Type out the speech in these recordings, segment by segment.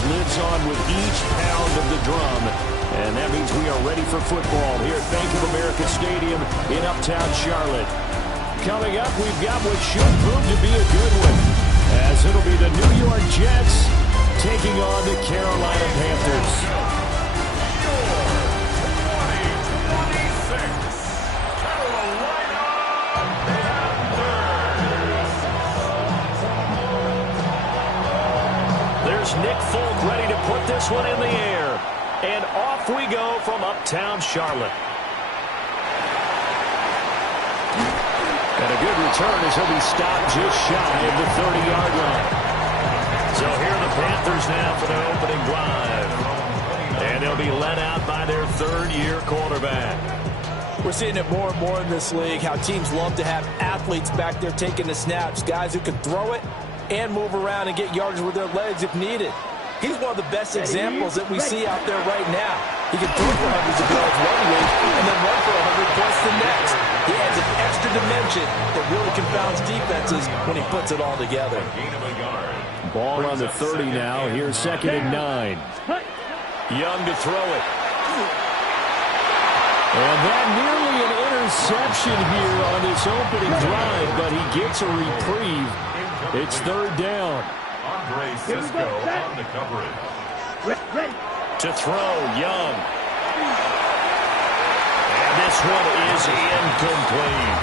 offense lives on with each pound of the drum. And that means we are ready for football here at Bank of America Stadium in Uptown Charlotte. Coming up, we've got what should prove to be a good one, as it'll be the New York Jets taking on the Carolina Panthers. There's Nick Folk ready to put this one in the air. And off we go from Uptown Charlotte. And a good return as he'll be stopped just shy of the 30-yard line. So here are the Panthers now for their opening drive. And they'll be led out by their third-year quarterback. We're seeing it more and more in this league, how teams love to have athletes back there taking the snaps, guys who can throw it and move around and get yardage with their legs if needed. He's one of the best examples that we see out there right now. He can throw for hundreds of yards one week and then run for 100 plus the next. He adds an extra dimension that really confounds defenses when he puts it all together. Ball on the 30 now. Here's 2nd and 9. Young to throw it. And that nearly an interception here on this opening drive, but he gets a reprieve. It's 3rd down. Cisco on the coverage. To throw, Young. And this one is incomplete.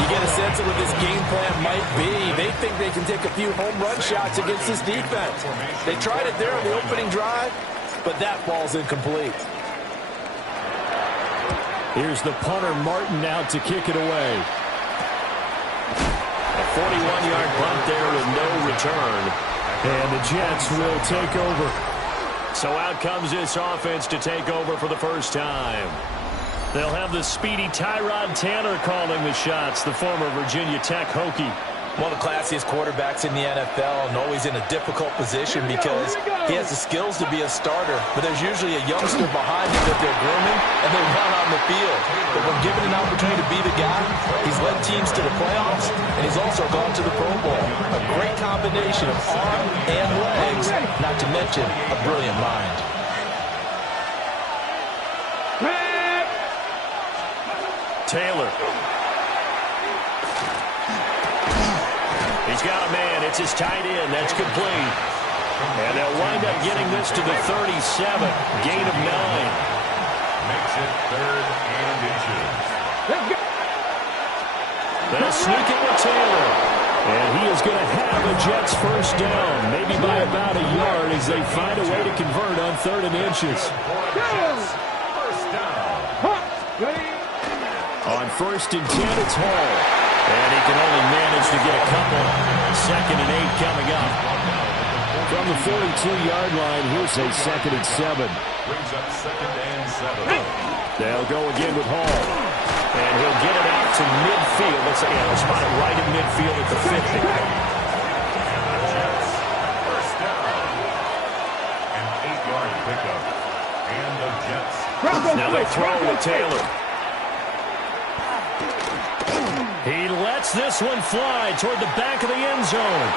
You get a sense of what this game plan might be. They think they can take a few home run shots against this defense. They tried it there on the opening drive, but that ball's incomplete. Here's the punter, Martin, out to kick it away. A 41-yard punt there with no return. And the Jets will take over. So out comes this offense to take over for the first time. They'll have the speedy Tyrod Taylor calling the shots, the former Virginia Tech Hokie. One of the classiest quarterbacks in the NFL, and always in a difficult position because he has the skills to be a starter, but there's usually a youngster behind him that they're grooming, and they run on the field. But when given an opportunity to be the guy, he's led teams to the playoffs, and he's also gone to the Pro Bowl. A great combination of arm and legs, not to mention a brilliant mind. Taylor. He's got a man. It's his tight end. That's complete. And they'll wind up getting this to the 37. Gain of 9. Makes it 3rd and inches. They'll sneak it with Taylor. And he is going to have a Jets first down, maybe by about a yard as they find a way to convert on 3rd and inches. First down. On 1st and 10, it's Hall. And he can only manage to get a couple. 2nd and 8 coming up. From the 42-yard line, here's a 2nd and 7. Brings up 2nd and 7. They'll go again with Hall. And he'll get it out to midfield. Let's say he'll spot it right in midfield at the 50. First down. An 8-yard pickup. And the Jets. Now they throw with Taylor. He lets this one fly toward the back of the end zone.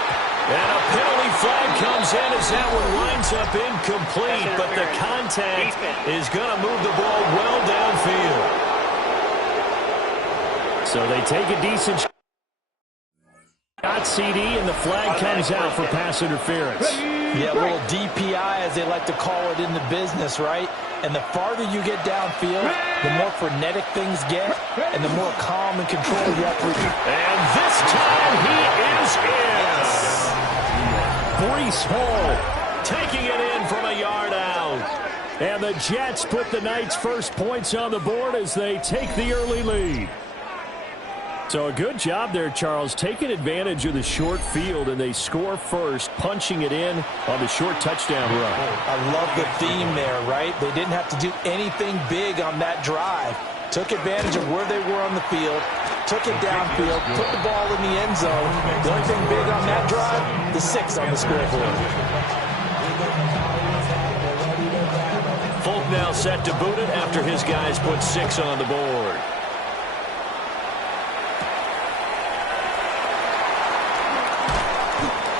And a penalty flag comes in as that one winds up incomplete. But the contact is going to move the ball well downfield. So they take a decent shot, CD, and the flag comes out for pass interference. Yeah, a little DPI, as they like to call it in the business, right? And the farther you get downfield, the more frenetic things get, and the more calm and control you have to be. And this time he is in. Breece Hall taking it in from a yard out. And the Jets put the Knights' first points on the board as they take the early lead. So a good job there, Charles, taking advantage of the short field, and they score first, punching it in on the short touchdown run. I love the theme there, right? They didn't have to do anything big on that drive. Took advantage of where they were on the field, took it downfield, put the ball in the end zone. The only thing big on that drive, the 6 on the scoreboard. Folk now set to boot it after his guys put 6 on the board.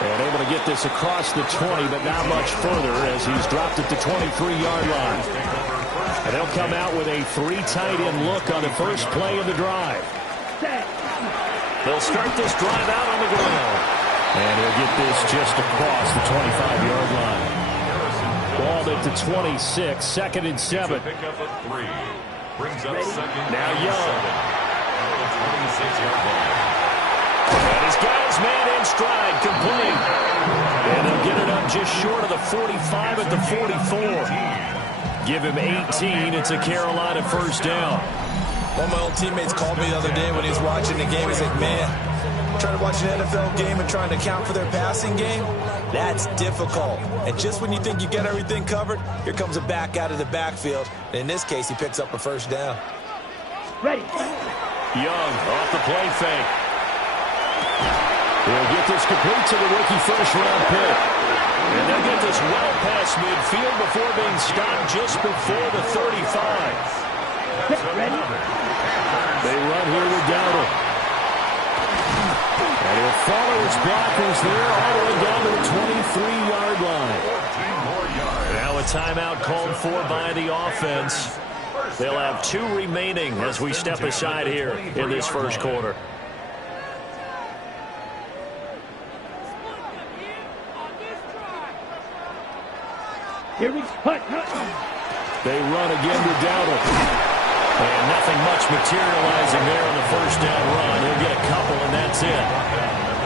And able to to get this across the 20, but not much further as he's dropped at the 23-yard line. And they'll come out with a 3 tight end look on the first play of the drive. They'll start this drive out on the ground. And he'll get this just across the 25-yard line. Ball at the 26, 2nd and 7. Pick up a 3. Brings up 2nd now and Young. 7. At the 26-yard line. And he's got his man in stride, complete. And they'll get it up just short of the 45 at the 44. Give him 18. It's a Carolina first down. One of my old teammates called me the other day when he was watching the game. He's like, man, trying to watch an NFL game and trying to account for their passing game, that's difficult. And just when you think you get everything covered, here comes a back out of the backfield. And in this case, he picks up a first down. Ready. Young off the play fake. He'll get this complete to the rookie first-round pick. And they'll get this well past midfield before being stopped just before the 35. Ready? They run here with Dowdle. And he'll follow his blockers there all the way down to the 23-yard line. Now a timeout called for by the offense. They'll have 2 remaining as we step aside here in this first quarter. Here we go. They run again with Dowdle. And nothing much materializing there on the first down run. He'll get a couple, and that's it.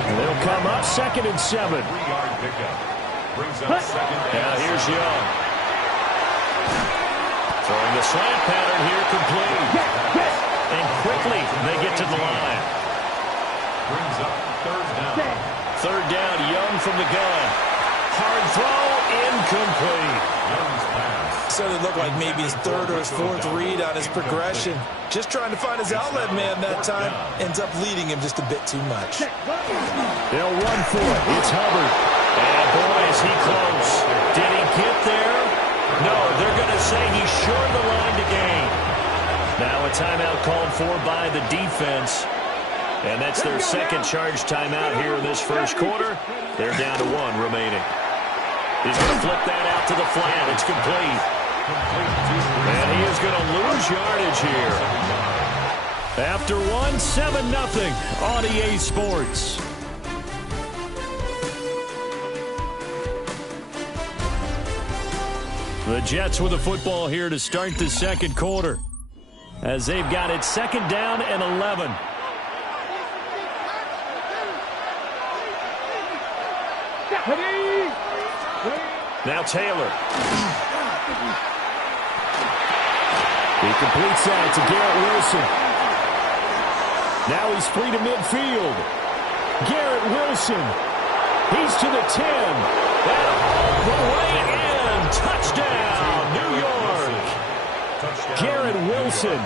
And they'll come up 2nd and 7. 3-yard pickup. Brings up 2nd and 7. Now here's Young. Throwing the slant pattern here complete. And quickly they get to the line. Brings up 3rd down. 3rd down, Young from the gun. Hard throw, incomplete. Young's pass. So it looked like maybe his 3rd or his 4th read on his progression. Just trying to find his outlet man that time. Ends up leading him just a bit too much. They'll run for it. It's Hubbard. And boy, is he close. Did he get there? No, they're going to say he's short of the line to gain. Now a timeout called for by the defense. And that's their 2nd charge timeout here in this first quarter. They're down to 1 remaining. He's going to flip that out to the flat. It's complete. And he is going to lose yardage here. After 1, 7-0 on EA Sports. The Jets with the football here to start the second quarter, as they've got it 2nd down and 11. Now Taylor. He completes that to Garrett Wilson. Now he's free to midfield. Garrett Wilson. He's to the 10. And all the way in. Touchdown, New York. Garrett Wilson,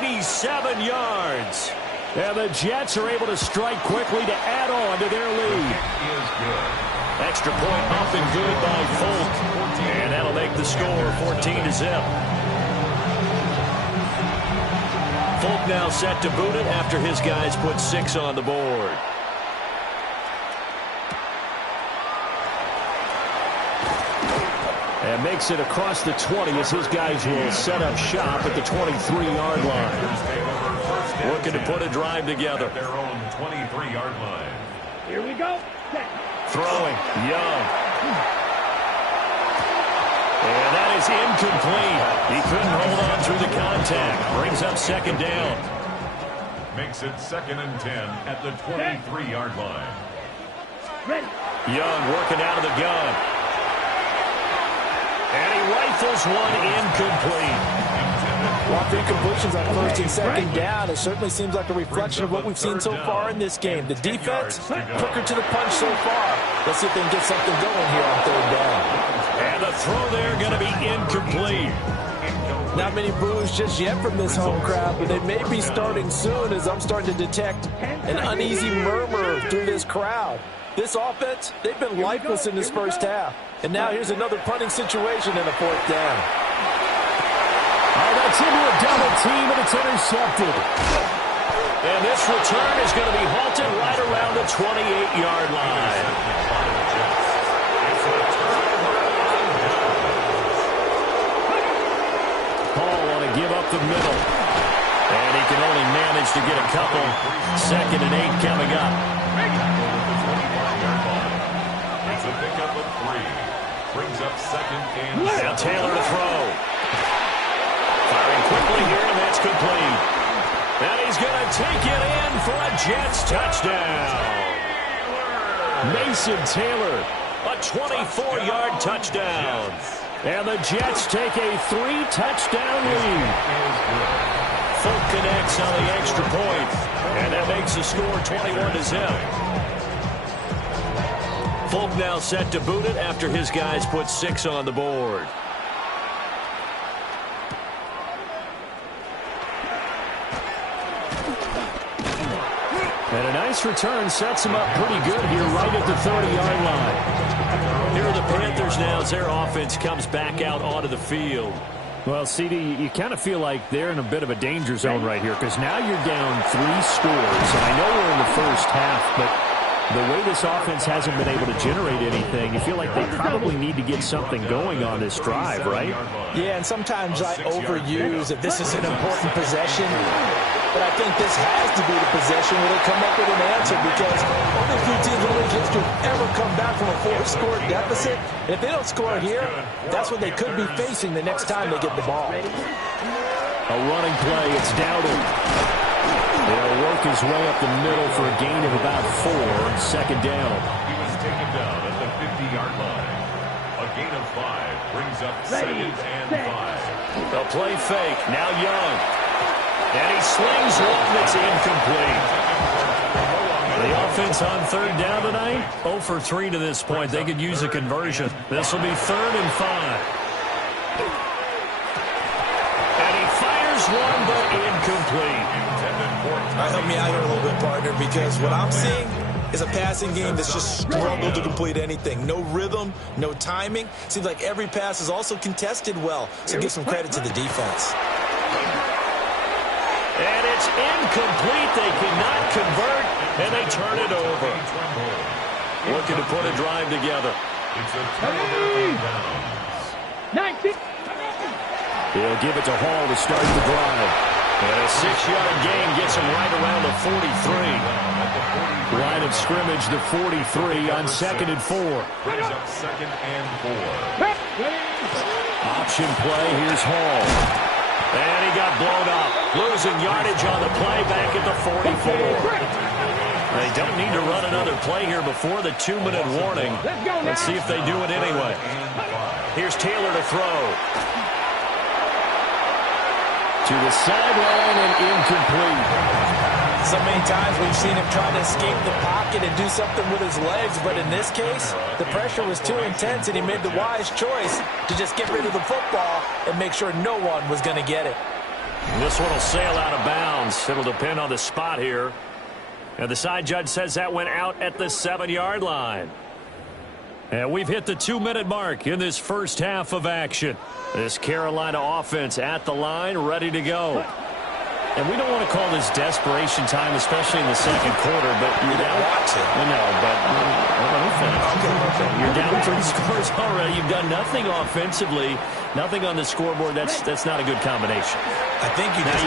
87 yards. And the Jets are able to strike quickly to add on to their lead. Extra point up and good by Folk. And that'll make the score 14-0. Folk now set to boot it after his guys put 6 on the board. And makes it across the 20 as his guys will set up shop at the 23-yard line. Looking to put a drive together. Their own 23-yard line. Here we go. Throwing, Young. And that is incomplete. He couldn't hold on through the contact. Brings up 2nd down. Makes it 2nd and 10 at the 23-yard line. Young working out of the gun. And he rifles one incomplete. Well, 3 completions on 1st and 2nd down. It certainly seems like a reflection of what we've seen so far in this game. The defense, quicker to the punch so far. Let's see if they can get something going here on 3rd down. And the throw there going to be incomplete. Not many boos just yet from this home crowd, but they may be starting soon as I'm starting to detect an uneasy murmur through this crowd. This offense, they've been lifeless in this first half. And now here's another punting situation and a 4th down. Oh, that's into a double team, and it's intercepted. And this return is going to be halted right around the 28-yard line. the middle. And he can only manage to get a couple. 2nd and 8 coming up. It's a pickup of 3. Brings up 2nd and 7. Now Taylor to throw. Firing quickly here, and that's complete. And he's going to take it in for a Jets touchdown. Mason Taylor, a 24-yard touchdown. And the Jets take a 3-touchdown lead. Folk connects on the extra point, and that makes the score 21-0. Folk now set to boot it after his guys put 6 on the board. And a nice return sets him up pretty good here right at the 30-yard line. Here are the Panthers now as their offense comes back out onto the field. Well, CD, you kind of feel like they're in a bit of a danger zone right here because now you're down 3 scores. And I know we're in the first half, but the way this offense hasn't been able to generate anything, you feel like they probably need to get something going on this drive, right? Yeah, and sometimes I overuse that this is an important possession. But I think this has to be the possession where they come up with an answer because only a few teams in the league have ever come back from a 4-score deficit. And if they don't score here, that's what they could be facing the next time they get the ball. A running play, it's Dowdle. They'll work his way up the middle for a gain of about 4, 2nd down. He was taken down at the 50-yard line. A gain of 5 brings up 2nd and 5. They'll play fake, now Young. And he slings one that's incomplete. The offense on 3rd down tonight, 0 for 3 to this point. They could use a conversion. This will be 3rd and 5. And he fires one, but incomplete. All right, help me out here a little bit, partner, because what I'm seeing is a passing game that's just struggled to complete anything. No rhythm, no timing. Seems like every pass is also contested well, so give some credit to the defense. And it's incomplete. They cannot convert, and they turn it over. Looking to put a drive together. It's a turnover down. He'll give it to Hall to start the drive. And a 6-yard gain gets him right around the 43. Line of scrimmage, the 43 on 2nd and 4. Brings up 2nd and 4. Option play, here's Hall. And he got blown up. Losing yardage on the play back at the 44. They don't need to run another play here before the 2-minute warning. Let's see if they do it anyway. Here's Taylor to throw. To the sideline and incomplete. So many times we've seen him trying to escape the pocket and do something with his legs, but in this case, the pressure was too intense and he made the wise choice to just get rid of the football and make sure no one was going to get it. This one will sail out of bounds. It'll depend on the spot here. And the side judge says that went out at the 7-yard line. And we've hit the 2-minute mark in this first half of action. This Carolina offense at the line, ready to go. And we don't want to call this desperation time, especially in the 2nd quarter, but you're down. I know, but let me finish. Okay. You're down 3 scores already. You've done nothing offensively, nothing on the scoreboard. That's not a good combination. I think you just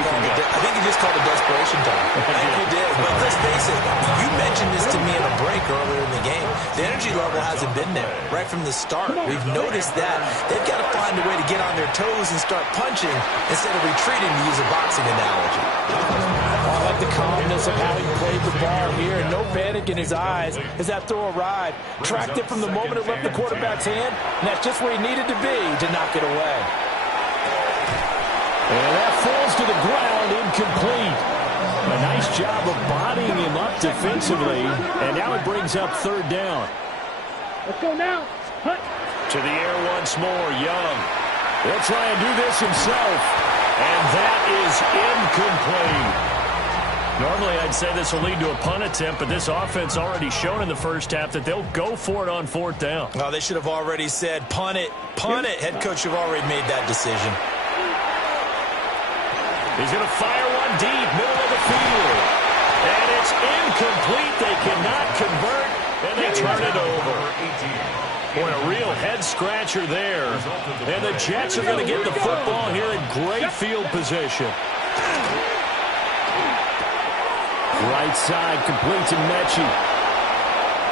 called it desperation time. I think you did. But let's face it, you mentioned this to me in a break earlier in the game. The energy level hasn't been there right from the start. We've noticed that. They've got to find a way to get on their toes and start punching instead of retreating, to use a boxing analogy. I like the calmness of how he played the ball here. No panic in his eyes as that throw arrived. Tracked it from the moment it left the quarterback's hand, and that's just where he needed to be to knock it away. And that falls to the ground, incomplete. A nice job of bodying him up defensively, and now it brings up 3rd down. Let's go now. Hunt. To the air once more, Young. He'll try and do this himself. And that is incomplete. Normally, I'd say this will lead to a punt attempt, but this offense already shown in the first half that they'll go for it on 4th down. Oh, they should have already said, punt it, punt it. Head coach should have already made that decision. He's going to fire one deep, middle of the field. And it's incomplete. They cannot convert, and they turn it over. Boy, a real head-scratcher there. And the Jets are going to get the football here in great field position. Right side, complete to Mechie.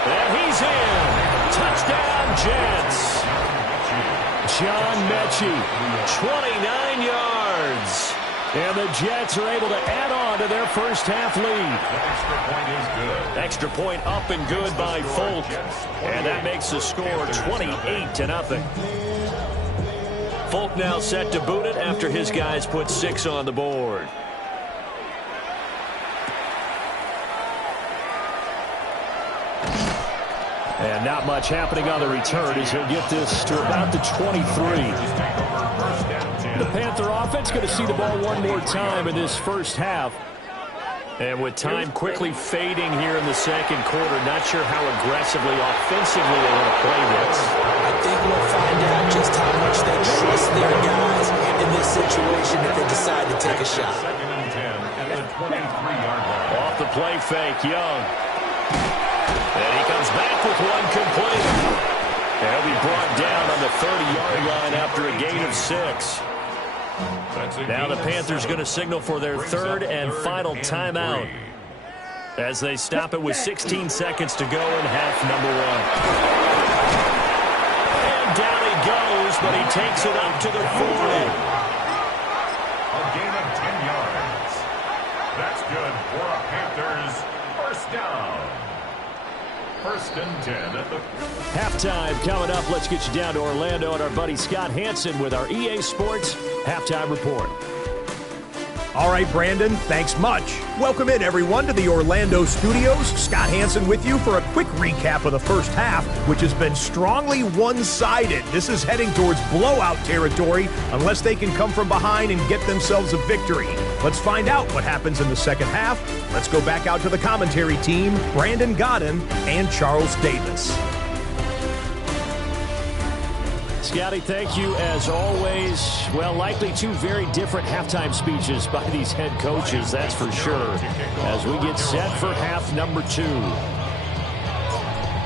And he's in. Touchdown, Jets. John Mechie, 29 yards. And the Jets are able to add on to their first half lead. Extra point up and good by Folk. And that makes the score 28-0. Folk now set to boot it after his guys put 6 on the board. And not much happening on the return as he'll get this to about the 23. The Panther offense going to see the ball one more time in this first half. And with time quickly fading here in the second quarter, not sure how aggressively, offensively they want to play this. I think we'll find out just how much they trust their guys in this situation if they decide to take a shot. Second and 10 at the 23-yard line. Off the play fake, Young. And he comes back with one complete. And he'll be brought down on the 30-yard line after a gain of 6. Now the Panthers going to signal for their third and final timeout as they stop it with 16 seconds to go in half number 1. And down he goes, but he takes it up to the 40. A gain of 10 yards. That's good for a Panthers first down. First and 10 at the Halftime coming up. Let's get you down to Orlando and our buddy Scott Hansen with our EA Sports Halftime Report. All right, Brandon, thanks much. Welcome in, everyone, to the Orlando studios. Scott Hansen with you for a quick recap of the first half, which has been strongly one-sided. This is heading towards blowout territory unless they can come from behind and get themselves a victory. Let's find out what happens in the second half. Let's go back out to the commentary team, Brandon Godden and Charles Davis. Scotty, thank you as always. Well, likely two very different halftime speeches by these head coaches, that's for sure, as we get set for half number 2.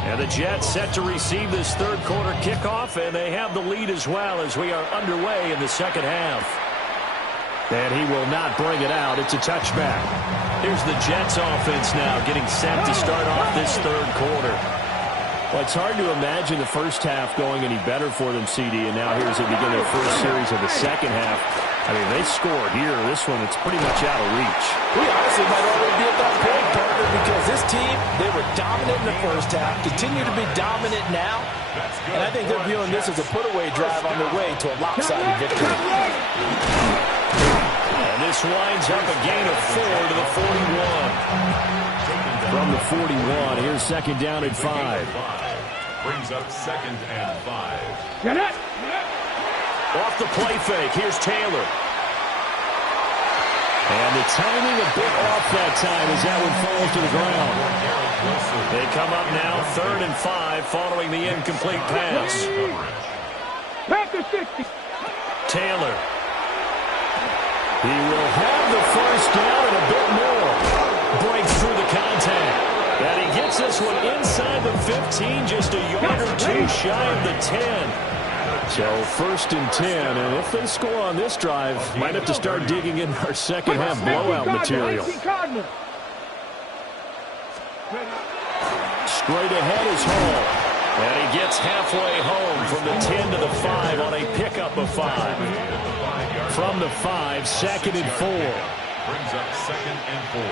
And the Jets set to receive this third quarter kickoff, and they have the lead as well as we are underway in the second half. And he will not bring it out. It's a touchback. Here's the Jets offense now getting set to start off this third quarter. Well, it's hard to imagine the first half going any better for them, CD, and now here's they begin their first series of the second half. I mean, they scored here. This one, it's pretty much out of reach. We honestly might already be at that point, partner, because this team, they were dominant in the first half, continue to be dominant now, and I think they're viewing this as a put-away drive on their way to a lopsided victory. And this winds up a gain of 4 to the 41. From the 41, here's second down and 5. brings up second and 5. Off the play fake, here's Taylor. And the timing a bit off that time as that one falls to the ground. They come up now, third and 5, following the incomplete pass. Taylor. He will have the first down and a bit more. Breaks through the contact. And he gets this one inside the 15, just a yard or two shy of the 10. So first and 10, and if they score on this drive, might have to start digging in our second half blowout material. Straight ahead is Hall. And he gets halfway home from the 10 to the 5 on a pickup of 5. From the 5, second and 4. Brings up second and 4.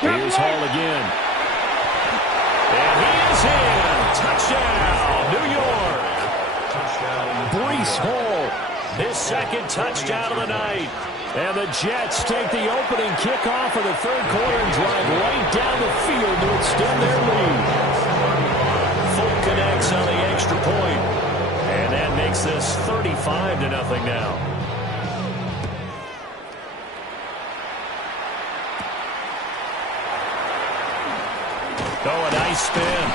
Here's Hall again. And he is in. Touchdown, New York. Breece Hall, his second touchdown of the night. And the Jets take the opening kickoff of the third quarter and drive right down the field to extend their lead. Folk connects on the extra point. And that makes this 35-0 now. Oh, a nice spin.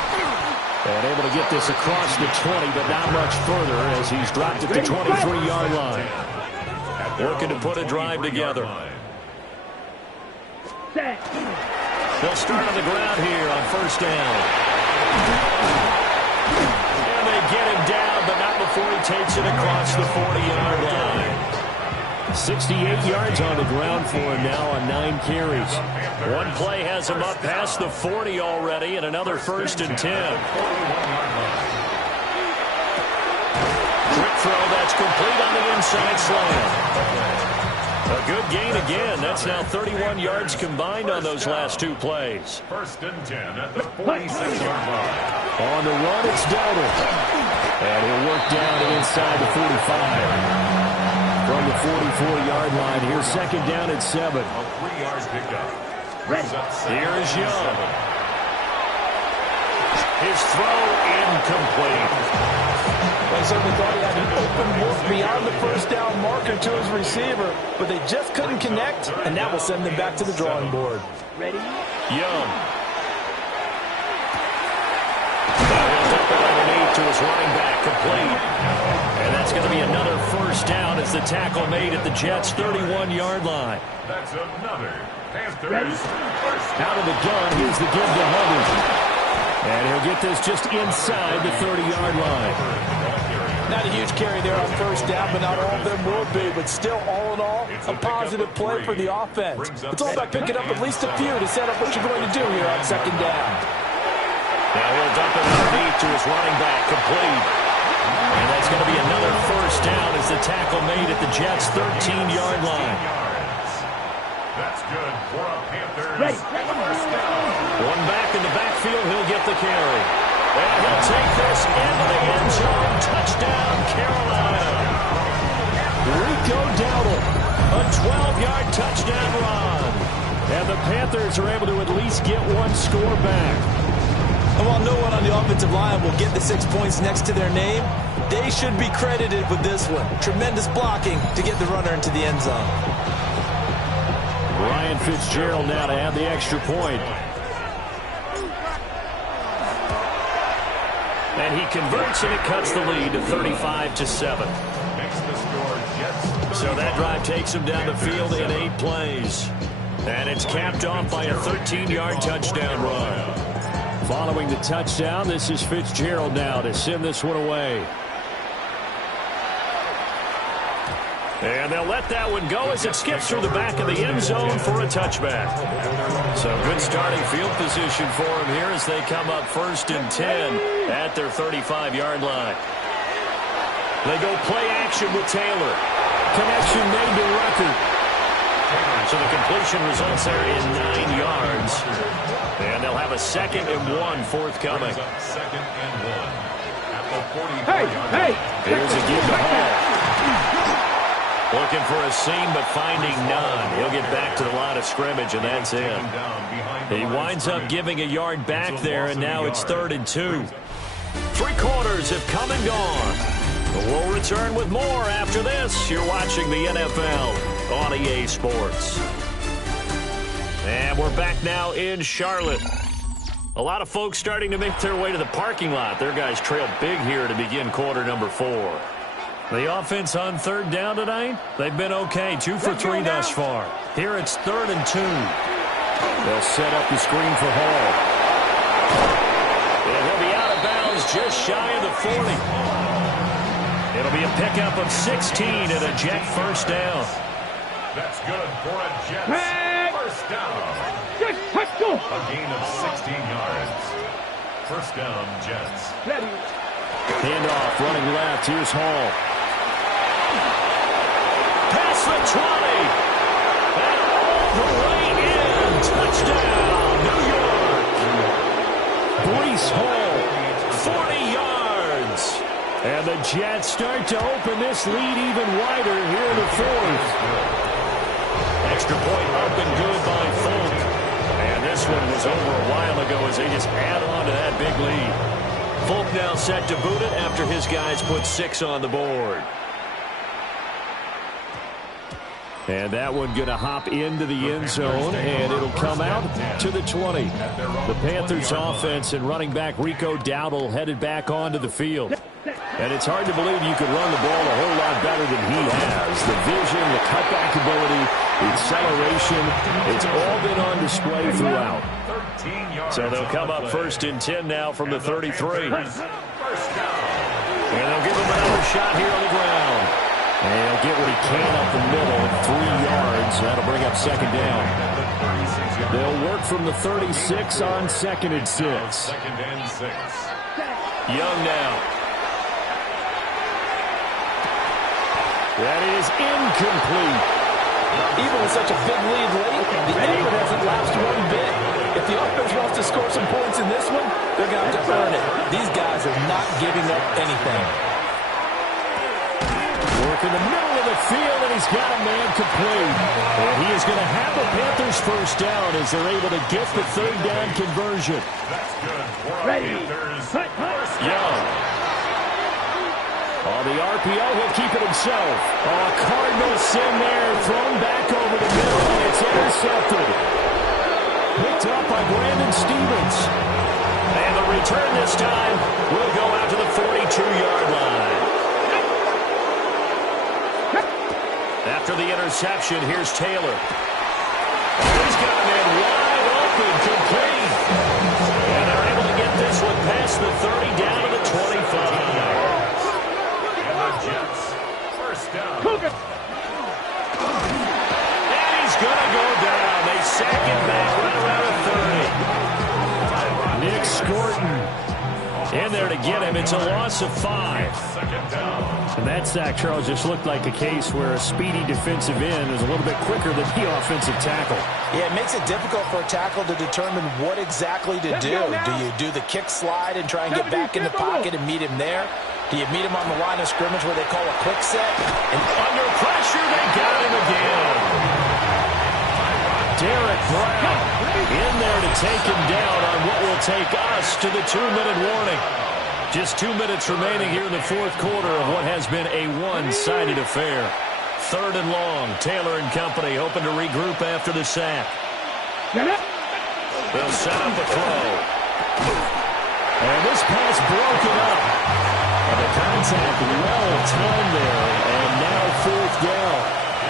And able to get this across the 20, but not much further as he's dropped it to the 23-yard line. Working to put a drive together. They'll start on the ground here on first down. rotates it across the 40-yard line. 68 yards on the ground for him now on 9 carries. One play has him up past the 40 already, and another 1st and 10. Quick throw that's complete on the inside slant. A good gain again. That's now 31 yards combined on those last 2 plays. 1st and 10 at the 46-yard line. On the run, it's Dowdle. And he'll work down inside the 45. From the 44-yard line, here's 2nd down at 7. A 3-yard pickup. Here's Young. His throw incomplete. They certainly thought he had an open look beyond the 1st down marker to his receiver, but they just couldn't connect, and that will send them back to the drawing board. Ready? Young. Now he'll dump it underneath to his running back, complete. And that's going to be another 1st down as the tackle made at the Jets' 31-yard line. That's another Panthers 1st down. Out of the gun, here's the give to Hubbard. And he'll get this just inside the 30-yard line. Not a huge carry there on 1st down, but not all of them will be. But still, all in all, a positive play for the offense. It's all about picking up at least a few to set up what you're going to do here on 2nd down. Now he'll dump it underneath to his running back, complete. And that's going to be another 1st down as the tackle made at the Jets' 13-yard line. That's good for a Panthers 1st down. One back in the backfield, he'll get the carry. And he'll take this into the end zone. Touchdown, Carolina. Rico Dowdle, a 12-yard touchdown run. And the Panthers are able to at least get one score back. And while no one on the offensive line will get the 6 points next to their name, they should be credited with this one. Tremendous blocking to get the runner into the end zone. Ryan Fitzgerald now to add the extra point. And he converts, and it cuts the lead to 35-7. Makes the score Jets. So that drive takes him down the field in 8 plays. And it's capped off by a 13-yard touchdown run. Following the touchdown, this is Fitzgerald now to send this one away. And they'll let that one go as it skips through the back of the end zone for a touchback. So good starting field position for them here as they come up 1st and 10 at their 35-yard line. They go play action with Taylor. Connection made to Rucker. So the completion results there in 9 yards. And they'll have a 2nd and 1 forthcoming. 2nd and 1 at the 44-yard line. Here's a give to Hall. Looking for a seam, but finding none. He'll get back to the line of scrimmage, and that's it. He winds up giving a yard back there, and now it's 3rd and 2. 3 quarters have come and gone. We'll return with more after this. You're watching the NFL on EA Sports. And we're back now in Charlotte. A lot of folks starting to make their way to the parking lot. Their guys trail big here to begin quarter number 4. The offense on 3rd down tonight, they've been okay. 2 for 3 thus far. Here it's 3rd and 2. They'll set up the screen for Hall. And he'll be out of bounds just shy of the 40. It'll be a pickup of 16 and a Jet 1st down. That's good for a Jets 1st down. A gain of 16 yards. 1st down, Jets. Handoff, running left. Here's Hall. Past the 20. And all the way in. Touchdown, New York. Breece Hall, 40 yards. And the Jets start to open this lead even wider here in the 4th. Extra point up and good by Folk. And this one was over a while ago as they just add on to that big lead. Folk now set to boot it after his guys put 6 on the board. And that one going to hop into the end zone, and it'll come out to the 20. The Panthers offense and running back Rico Dowdle headed back onto the field. And it's hard to believe you could run the ball a whole lot better than he has. The vision, the cutback ability, the acceleration, it's all been on display throughout. So they'll come up 1st and 10 now from the 33. And they'll give him another shot here on the ground. And he'll get what he can up the middle, 3 yards. That'll bring up second down. They'll work from the 36 on 2nd and 6. Young now. That is incomplete. Even with such a big lead late, the effort hasn't lapsed one bit. If the offense wants to score some points in this one, they're going to have to earn it. These guys are not giving up anything. Work in the middle of the field, and he's got a man complete. And he is going to have the Panthers first down as they're able to get the 3rd down conversion. That's good for our Panthers. Young. On the RPO, he'll keep it himself. Oh, Cardinal sin there, thrown back over the middle, and it's intercepted. Picked up by Brandon Stevens. And the return this time will go out to the 42-yard line. After the interception, here's Taylor. He's got a man wide open, complete. And they're able to get this one past the 30 down to the 25. Jets, first down. And he's going to go down. They sack him back right around the 30. Nick Scorton in there to get him. It's a loss of 5. Second down. And that sack, Charles, just looked like a case where a speedy defensive end is a little bit quicker than the offensive tackle. Yeah, it makes it difficult for a tackle to determine what exactly to do. Do you do the kick slide and try and get back in the pocket and meet him there? Do you meet him on the line of scrimmage where they call a quick set? And under pressure, they got him again. Derek Brown in there to take him down on what will take us to the 2-minute warning. Just 2 minutes remaining here in the 4th quarter of what has been a one-sided affair. 3rd and long. Taylor and company hoping to regroup after the sack. They'll set up a throw. And this pass broken up. And the contact well timed there. And now 4th down.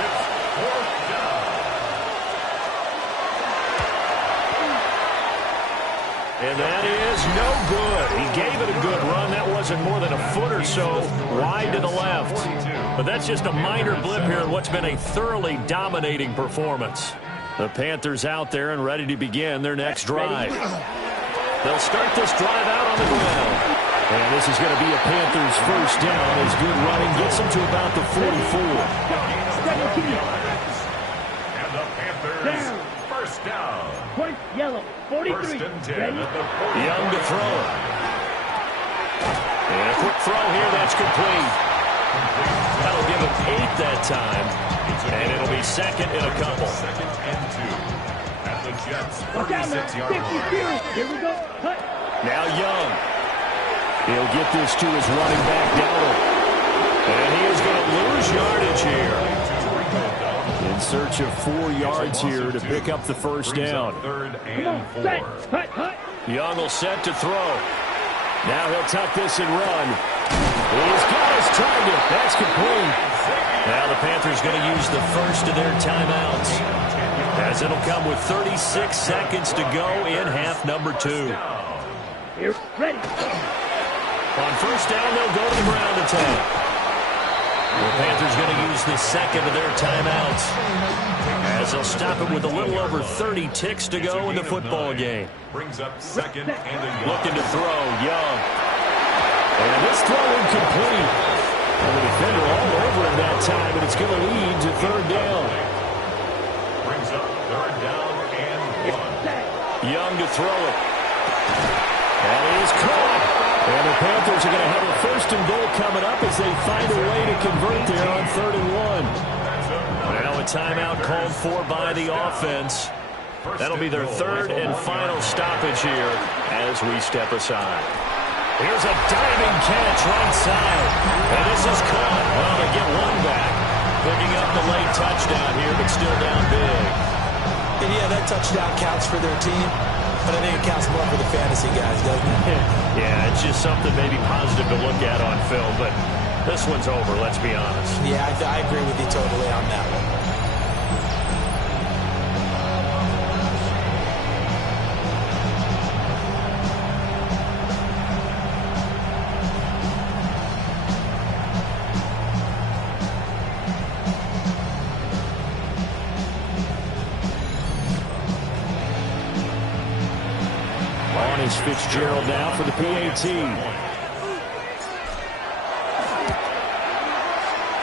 It's 4th down. And that is no good. He gave it a good run. That wasn't more than a foot or so wide to the left. But that's just a minor blip here in what's been a thoroughly dominating performance. The Panthers out there and ready to begin their next drive. They'll start this drive out on the ground. And this is going to be a Panthers first down as good running gets them to about the 44. And the Panthers, first down. Point yellow, 43. First and 10 at the 40. Young to throw it. And a quick throw here, that's complete. That'll give him 8 that time. And it'll be 2nd and a couple. 2nd and 2 at the Jets' Watch out now, 36-yard 50 line. series. Here we go. Cut. Now Young. He'll get this to his running back, Dowdle. And he is going to lose yardage here. In search of 4 yards here to pick up the first down. 3rd Come on, and set. 4. Cut, cut. Young will set to throw. Now he'll tuck this and run. He's got his target. That's complete. Now the Panthers going to use the first of their timeouts, as it'll come with 36 seconds to go in half number 2. Here, ready. On first down, they'll go to the ground attack. The Panthers going to use the second of their timeouts, as they'll stop it with a little over 30 ticks to go in the football game. Brings up 2nd and a yard. Looking to throw, Young. And this throw incomplete. And the defender all over him that time, and it's going to lead to 3rd down. Brings up 3rd down and 1. Young to throw it. And he is caught. And the Panthers are going to have a 1st and goal coming up as they find a way to convert there on 3rd and 1. Now a timeout called for by the offense. That'll be their 3rd and final stoppage here as we step aside. Here's a diving catch right side. And this is caught. Well, they get one back. Picking up the late touchdown here, but still down big. And yeah, that touchdown counts for their team, but I think it counts more for the fantasy guys, doesn't it? Yeah, it's just something maybe positive to look at on film, but this one's over, let's be honest. Yeah, I agree with you totally on that one. Fitzgerald now for the PAT.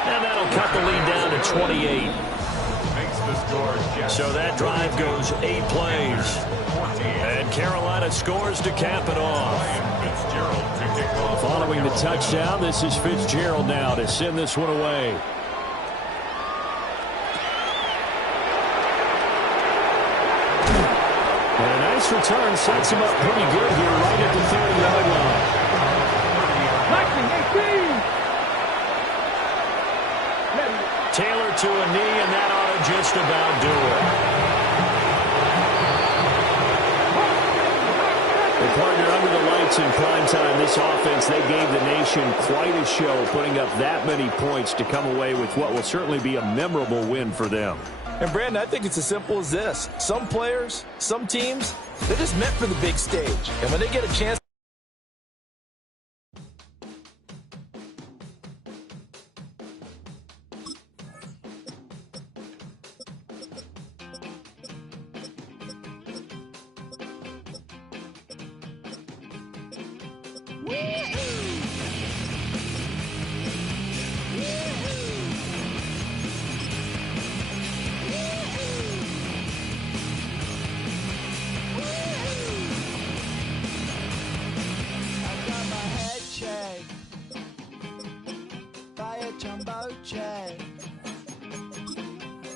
And that'll cut the lead down to 28. So that drive goes 8 plays. And Carolina scores to cap it off. Following the touchdown, this is Fitzgerald now to send this one away. And a nice return sets him up pretty good here right at the 30-yard line. Taylor to a knee, and that ought to just about do it. Well, partner, under the lights in prime time, this offense, they gave the nation quite a show, putting up that many points to come away with what will certainly be a memorable win for them. And, Brandon, I think it's as simple as this. Some players, some teams, they're just meant for the big stage. And when they get a chance,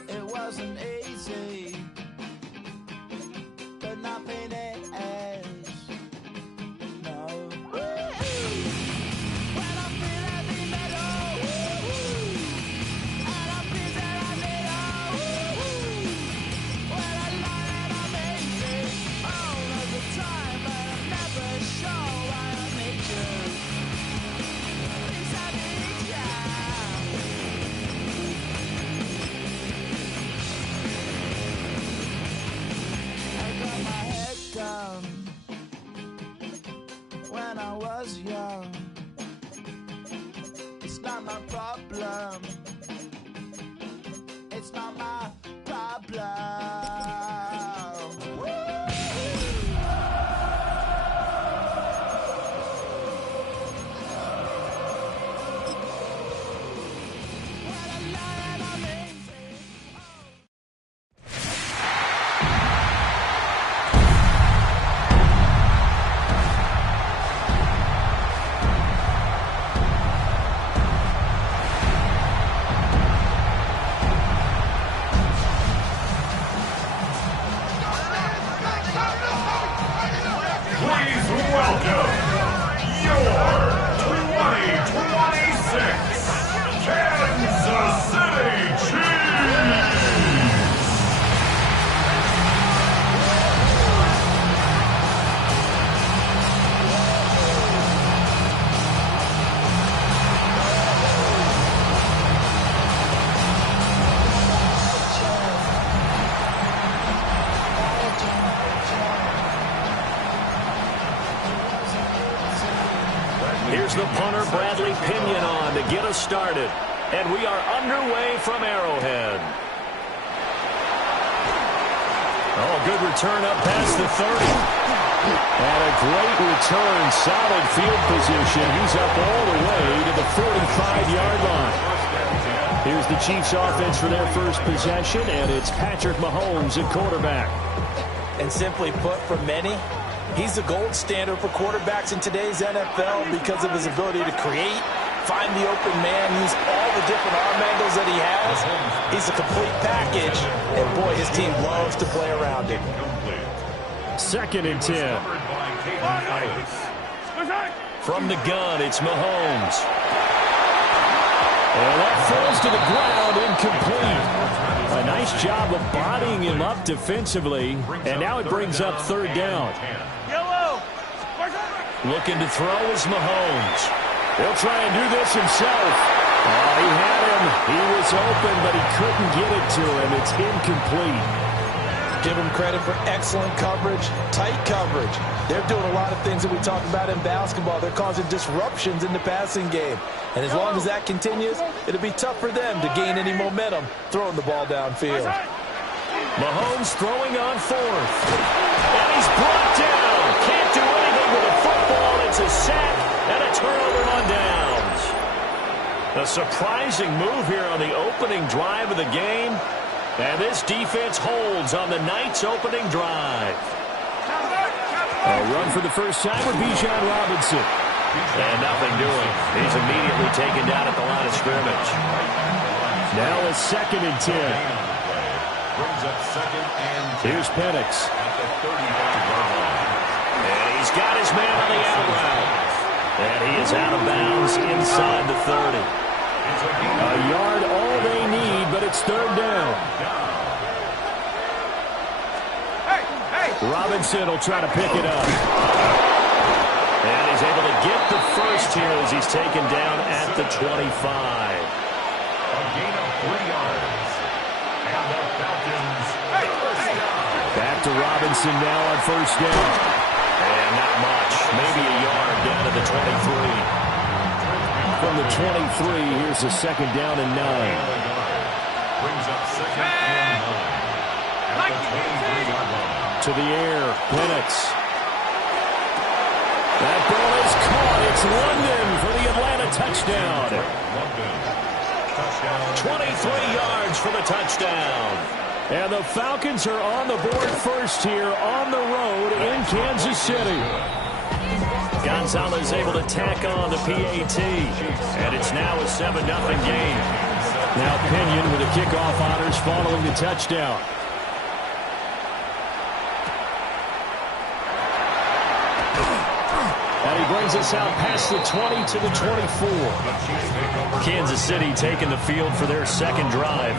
it wasn't easy, but nothing is. No. When I feel heavy metal, and I feel that I need when I lie and I'm easy all of the time, but I'm never sure why I need you. Please, I need you. When I was young, it's not my problem. It's not my problem. Here's the punter, Bradley Pinion, on to get us started. And we are underway from Arrowhead. Oh, good return up past the 30. And a great return, solid field position. He's up all the way to the 45-yard line. Here's the Chiefs offense for their first possession, and it's Patrick Mahomes at quarterback. and simply put, for many, he's the gold standard for quarterbacks in today's NFL because of his ability to create, find the open man, use all the different arm angles that he has. He's a complete package, and boy, his team loves to play around him. 2nd and 10. From the gun, it's Mahomes. And that falls to the ground, incomplete. A nice job of bodying him up defensively, and now it brings up 3rd down. Looking to throw is Mahomes. He'll try and do this himself. Oh, he had him. He was open, but he couldn't get it to him. It's incomplete. Give him credit for excellent coverage, tight coverage. They're doing a lot of things that we talk about in basketball. They're causing disruptions in the passing game. And as long as that continues, it'll be tough for them to gain any momentum throwing the ball downfield. Mahomes throwing on 4th. And he's brought down. Can't do anything gets a sack and a turnover on downs. A surprising move here on the opening drive of the game. And this defense holds on the Knights' opening drive. A run for the first time with Bijan Robinson. And nothing doing. He's immediately taken down at the line of scrimmage. Now a 2nd and 10. Brings up 2nd and 10. Here's Penix. At the 35-yard line. And he's got his man on the out route. And he is out of bounds inside the 30. A yard all they need, but it's 3rd down. Robinson will try to pick it up. And he's able to get the first here as he's taken down at the 25. A gain of 3 yards. And the Falcons first down. Back to Robinson now on 1st down. And not much. Maybe a yard down to the 23. From the 23, here's a 2nd down and 9. Brings up 2nd and 9. At the 23-yard line. To the air, Penix. That ball is caught. It's London for the Atlanta touchdown. 23 yards for the touchdown. And the Falcons are on the board first here on the road in Kansas City. Gonzalez able to tack on the PAT. And it's now a 7-0 game. Now Pinion with the kickoff honors following the touchdown. And he brings us out past the 20 to the 24. Kansas City taking the field for their 2nd drive.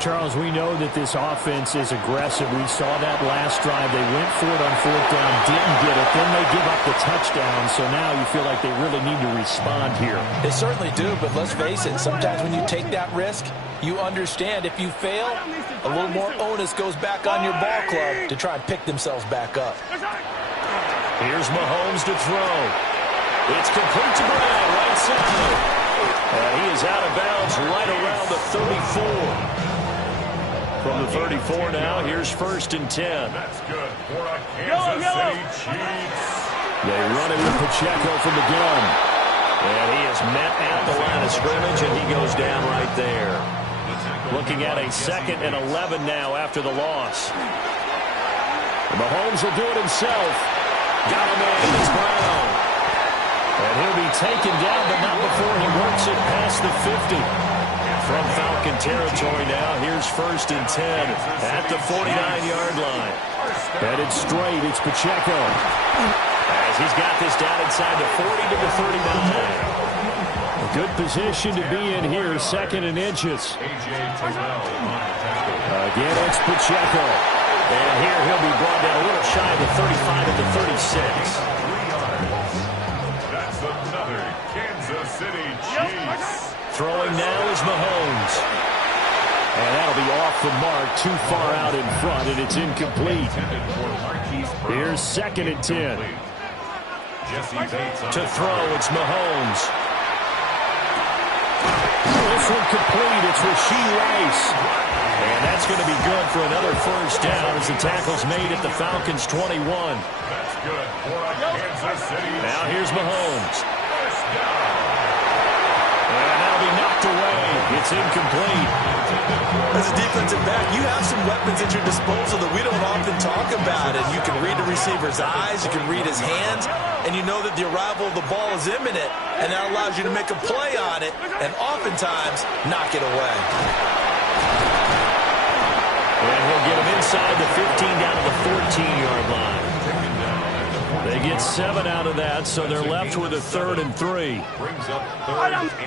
Charles, we know that this offense is aggressive. We saw that last drive. They went for it on 4th down, didn't get it. Then they give up the touchdown. So now you feel like they really need to respond here. They certainly do, but let's face it, sometimes when you take that risk, you understand if you fail, a little more onus goes back on your ball club to try and pick themselves back up. Here's Mahomes to throw. It's complete to Brown, right side. And he is out of bounds right around the 34. From the 34 now, here's 1st and 10. That's good for a Kansas City Chiefs. They run it with Pacheco from the gun. And he is met at the line of scrimmage, and he goes down right there. Looking at a 2nd and 11 now after the loss. Mahomes will do it himself. Got him in. It's Brown. And he'll be taken down, but not before he works it past the 50. From Falcon territory now, here's 1st and 10 at the 49-yard line. Headed straight, it's Pacheco. As he's got this down inside the 40 to the 39. A good position to be in here, 2nd and inches. Again, it's Pacheco. And here he'll be brought down a little shy of the 35 at the 36. That's another Kansas City Chiefs. Throwing now is Mahomes. And that'll be off the mark, too far out in front, and it's incomplete. Here's 2nd and 10. To throw, it's Mahomes. This one complete, it's Rashee Rice. And that's going to be good for another 1st down as the tackle's made at the Falcons' 21. That's good for a Kansas City. Now here's Mahomes. And that'll be knocked away. It's incomplete. As a defensive back, you have some weapons at your disposal that we don't often talk about. And you can read the receiver's eyes, you can read his hands, and you know that the arrival of the ball is imminent, and that allows you to make a play on it and oftentimes knock it away. And he'll get him inside the 15 down to the 14-yard line. They get 7 out of that, so they're left with a 3rd and 3. Brings up 3rd and 3.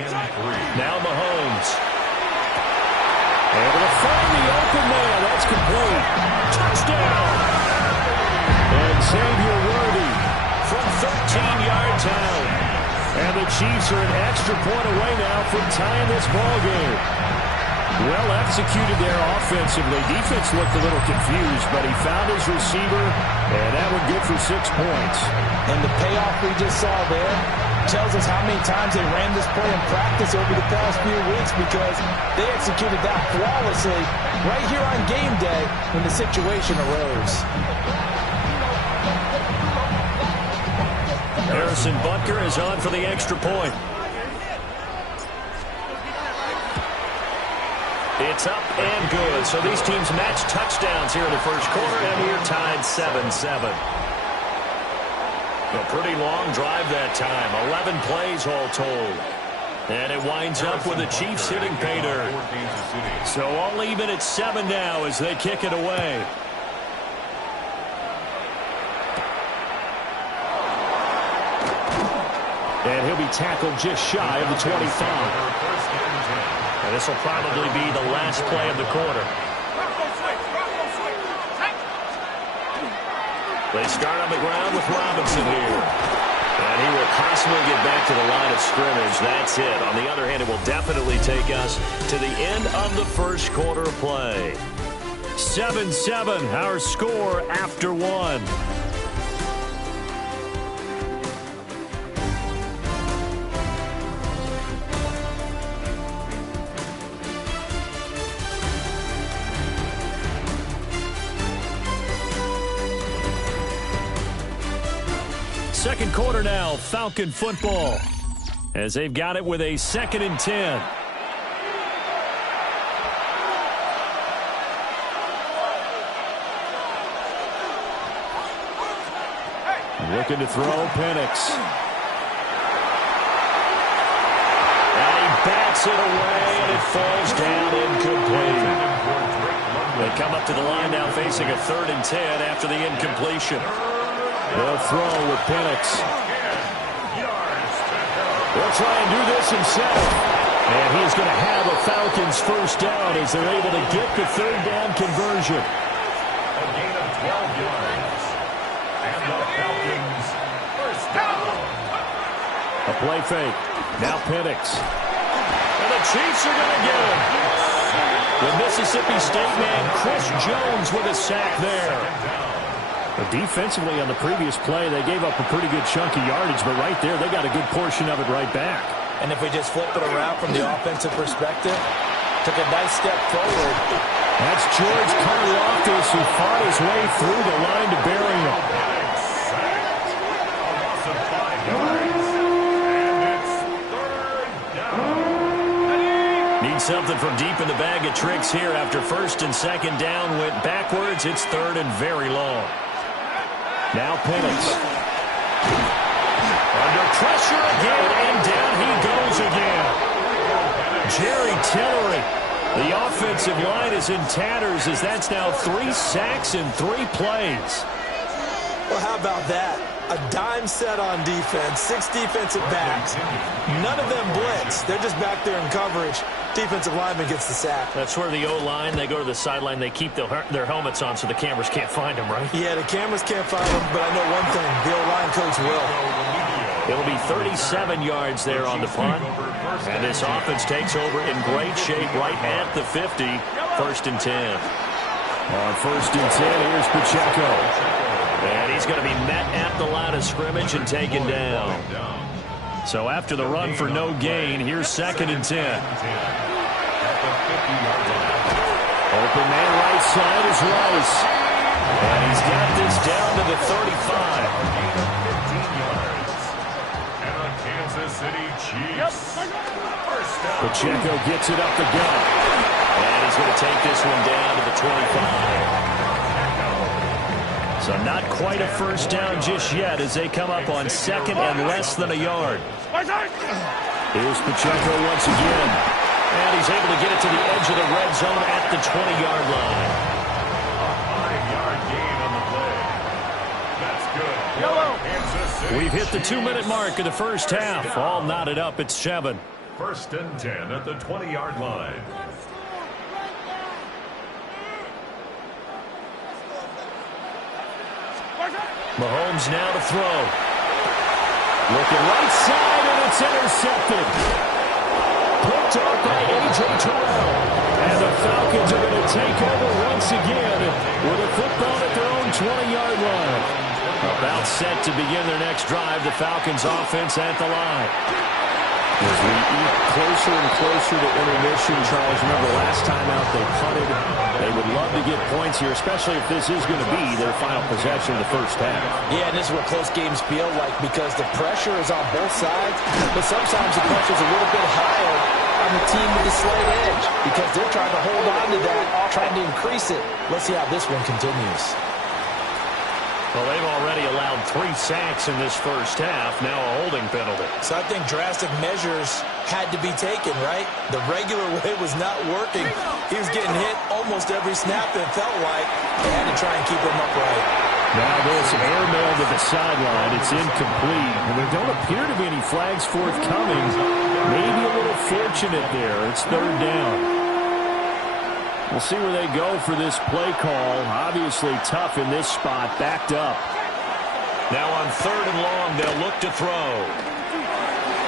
Now Mahomes. Able to find the open man. That's complete. Touchdown. And Xavier Worthy From 13 yards out. And the Chiefs are an extra point away now from tying this ball game. Well executed there offensively. Defense looked a little confused, but he found his receiver, and that one good for 6 points. And the payoff we just saw there tells us how many times they ran this play in practice over the past few weeks, because they executed that flawlessly right here on game day when the situation arose. Harrison Butker is on for the extra point. It's up and good. So these teams match touchdowns here in the first quarter, and we're tied 7-7. A pretty long drive that time. 11 plays all told. And it winds up with the Chiefs hitting pay dirt. So all even at 7 now as they kick it away. And he'll be tackled just shy of the 25. And this will probably be the last play of the quarter. They start on the ground with Robinson here. And he will possibly get back to the line of scrimmage. That's it. On the other hand, it will definitely take us to the end of the first quarter of play. 7-7, our score after 1. Second quarter now, Falcon football, as they've got it with a 2nd and 10. Looking to throw, Penix. And he bats it away, and it falls down incomplete. They come up to the line now facing a 3rd and 10 after the incompletion. They'll throw with Penix. He'll try and do this himself. And he's going to have a Falcons first down as they're able to get the 3rd down conversion. A gain of 12 yards. And the Falcons first down. A play fake. Now Penix. And the Chiefs are going to get him. The Mississippi State man, Chris Jones, with a sack there. But defensively on the previous play, they gave up a pretty good chunk of yardage, but right there, they got a good portion of it right back. And if we just flip it around from the offensive perspective, took a nice step forward. That's George Karlaftis, who fought his way through the line to bury him. A loss of 5 yards. And it's 3rd down. Need something from deep in the bag of tricks here after 1st and 2nd down went backwards. It's 3rd and very long. Now Penix. Under pressure again, and down he goes again. Jerry Tillery. The offensive line is in tatters as that's now 3 sacks in 3 plays. Well, how about that? A dime set on defense, 6 defensive backs. None of them blitz. They're just back there in coverage. Defensive lineman gets the sack. That's where the O-line, they go to the sideline, they keep their helmets on so the cameras can't find them, right? Yeah, the cameras can't find them, but I know one thing. The O-line coach will. It'll be 37 yards there on the punt. And this offense takes over in great shape right at the 50. 1st and 10. On 1st and 10, here's Pacheco. And he's going to be met at the line of scrimmage and taken down. So after the run for no gain, here's 2nd and 10. Open man right side is Rice. And he's got this down to the 35. And the Kansas City Chiefs. First down. Pacheco gets it up the gut. And he's going to take this one down to the 25. So not quite a first down just yet as they come up on 2nd and less than a yard. Here's Pacheco once again. And he's able to get it to the edge of the red zone at the 20-yard line. A 5-yard gain on the play. That's good. We've hit the 2-minute mark of the first half. All knotted up at 7. 1st and 10 at the 20-yard line. Mahomes now to throw. Looking right side, and it's intercepted. Picked up by A.J. Terrell. And the Falcons are going to take over once again with a football at their own 20-yard line. About set to begin their next drive, the Falcons offense at the line. As we eat closer and closer to intermission, Charles, remember last time out they punted. They would love to get points here, especially if this is going to be their final possession of the first half. Yeah, and this is what close games feel like because the pressure is on both sides, but sometimes the pressure is a little bit higher on the team with the slight edge because they're trying to hold on to that, trying to increase it. Let's see how this one continues. Well, they've already allowed 3 sacks in this first half, now a holding penalty. So I think drastic measures had to be taken, right? The regular way was not working. He was getting hit almost every snap, it felt like. They had to try and keep him upright. Now this airmail to the sideline. It's incomplete. And there don't appear to be any flags forthcoming. Maybe a little fortunate there. It's third down. We'll see where they go for this play call. Obviously tough in this spot, backed up. Now on 3rd and long, they'll look to throw.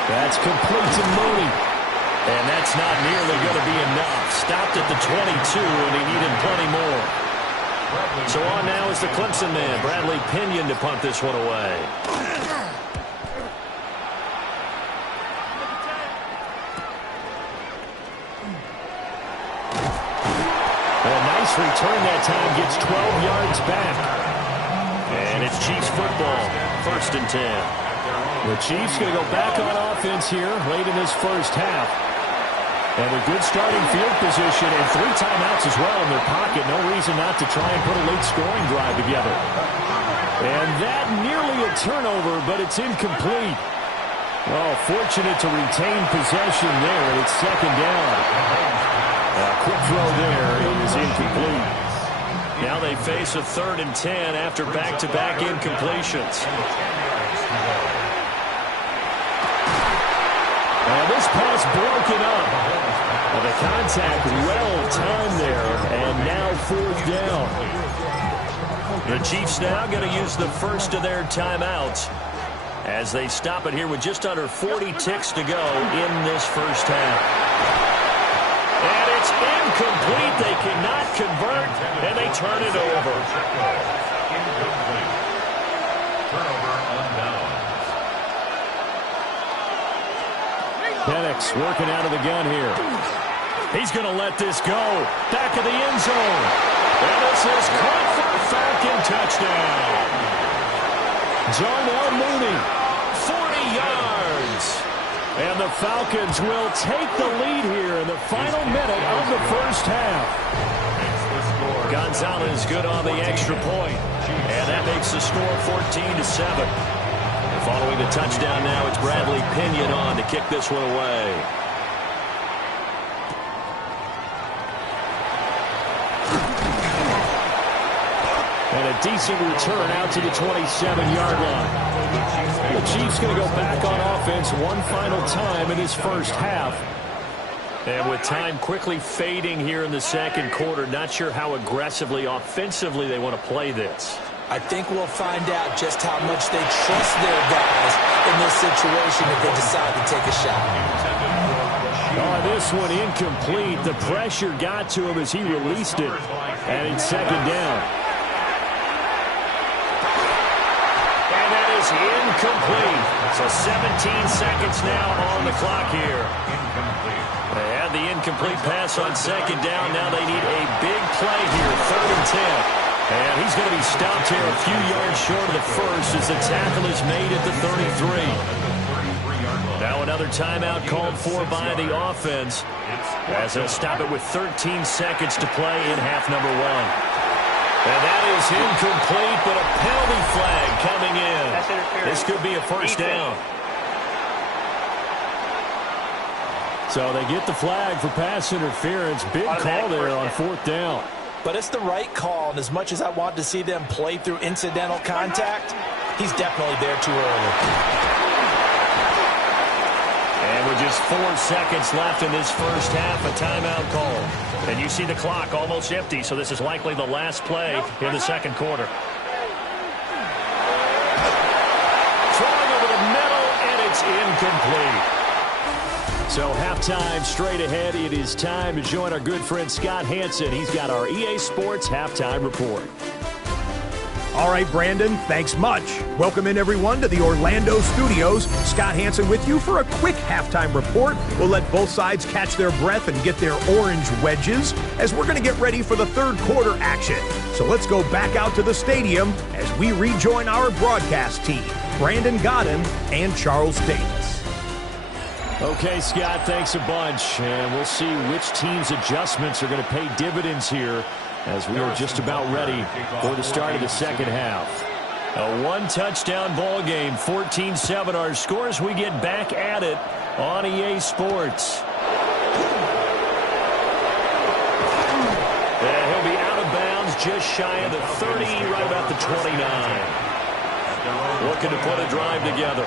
That's complete to Mooney. And that's not nearly going to be enough. Stopped at the 22, and he needed plenty more. So on now is the Clemson man, Bradley Pinion, to punt this one away. Return that time, gets 12 yards back. And it's Chiefs football, 1st and 10. The Chiefs going to go back on offense here late in this first half. And a good starting field position and 3 timeouts as well in their pocket. No reason not to try and put a late scoring drive together. And that nearly a turnover, but it's incomplete. Well, fortunate to retain possession there. It's 2nd down. A quick throw there is incomplete. Now they face a 3rd and 10 after back-to-back incompletions. And this pass broken up. Well, the contact well-timed there, and now 4th down. The Chiefs now going to use the first of their timeouts as they stop it here with just under 40 ticks to go in this first half. And it's incomplete. They cannot convert, and they turn it over. Incomplete. Turnover on downs. Penix working out of the gun here. He's going to let this go. Back of the end zone. And this is caught for a Falcon touchdown. Darnell Mooney, 40 yards. And the Falcons will take the lead here in the final minute of the first half. Gonzalez good on the extra point. And that makes the score 14-7. Following the touchdown now, it's Bradley Pinion on to kick this one away. And a decent return out to the 27-yard line. The Chiefs going to go back on offense one final time in this first half. And with time quickly fading here in the second quarter, not sure how aggressively, offensively they want to play this. I think we'll find out just how much they trust their guys in this situation if they decide to take a shot. Oh, this one incomplete. The pressure got to him as he released it. And it's 2nd down. Incomplete. So 17 seconds now on the clock here. They had the incomplete pass on 2nd down. Now they need a big play here, 3rd and 10. And he's going to be stopped here a few yards short of the first as the tackle is made at the 33. Now another timeout called for by the offense as they'll stop it with 13 seconds to play in half number 1. And that is incomplete, but a penalty flag coming in. This could be a first down. So they get the flag for pass interference. Big call there on 4th down. But it's the right call, and as much as I want to see them play through incidental contact, he's definitely there too early. And with just 4 seconds left in this first half, a timeout call. And you see the clock almost empty, so this is likely the last play in the second quarter. Throwing over the middle, and it's incomplete. So halftime straight ahead. It is time to join our good friend Scott Hanson. He's got our EA Sports Halftime Report. All right, Brandon, thanks much. Welcome in, everyone, to the Orlando studios. Scott Hansen with you for a quick halftime report. We'll let both sides catch their breath and get their orange wedges as we're going to get ready for the third quarter action. So let's go back out to the stadium as we rejoin our broadcast team, Brandon Godden and Charles Davis. Okay, Scott, thanks a bunch. And we'll see which team's adjustments are going to pay dividends here as we are just about ready for the start of the second half. A one-touchdown ball game, 14-7 our scores. We get back at it on EA Sports. And he'll be out of bounds just shy of the 30, right about the 29. Looking to put a drive together.